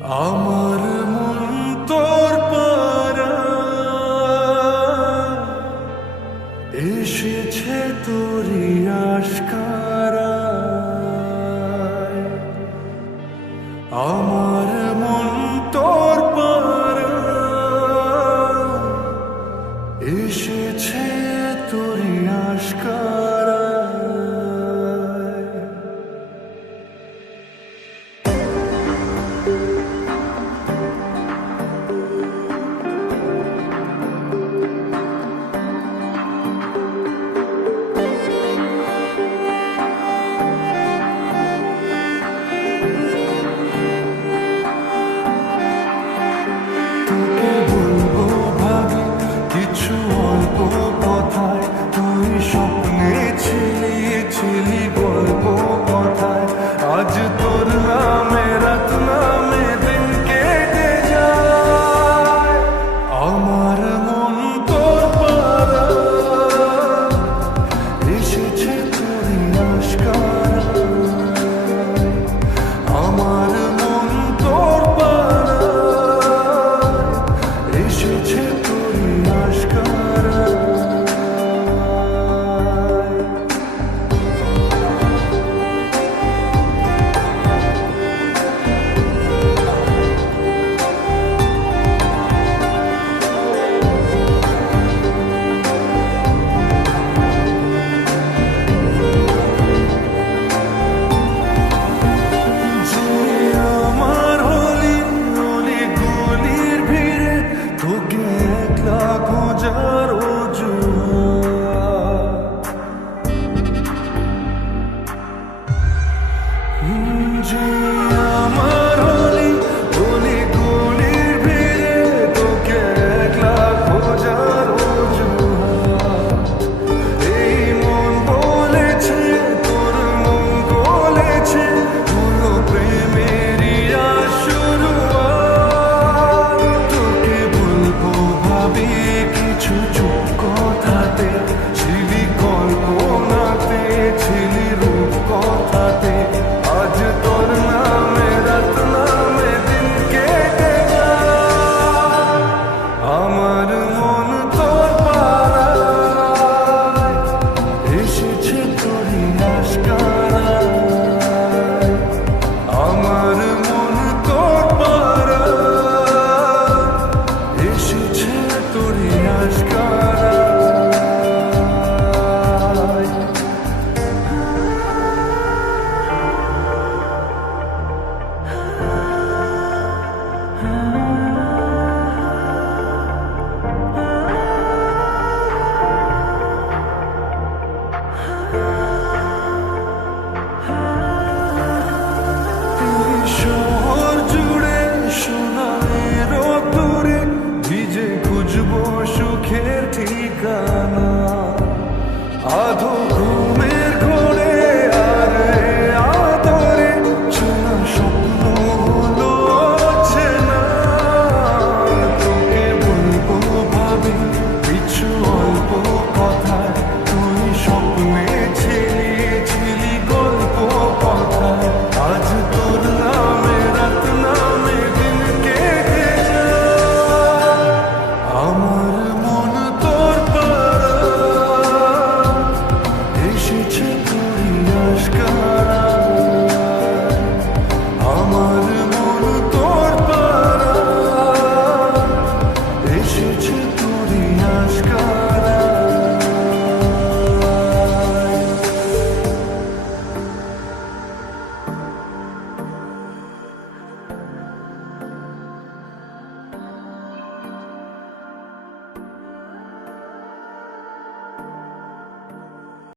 আমার মন তোর পারা এসেছে তোরি আশকারায়। আমার মন তোর পারা এসেছে তোরি আশকারায়। তোকে বলবো ভাবি কিছু অল্প কথায়, তুই স্বপ্নে ছিলি ছিলি গল্প কথায়। আজ তোর নামে রাত নামে দিন কেটে যায়। আমার মন তোর পারা এসেছে তোরি আশকারায়। আমার মন তোর পারা এসেছে তোরি আশকারায়। যে আমার হলি অলি গলির ভিড়ে তোকে একলা খোঁজার অজুহাত। যে আমার হলি অলি গলির ভিড়ে তোকে একলা খোঁজার অজুহাত। এই মন বলেছে তোর মন গলেছে, হলো প্রেমেরই শুরুয়াত। তোকে বলবো ভাবি কিছু চুপ কথাতে, ছিলি কল্পনাতে ছিলি রূপ কথাতে। আজ তোর নামে রাত নামে দিন কেটে যায়। আমার মন তোর পাড়ায় এসেছে তোরি আশকারায়। আমার মন তোর পাড়ায় এসেছে তোরি আশকারায়। শহর জুড়ে সোনালি রোদ্দুরে ভিজে খুঁজবো সুখের ঠিকানা।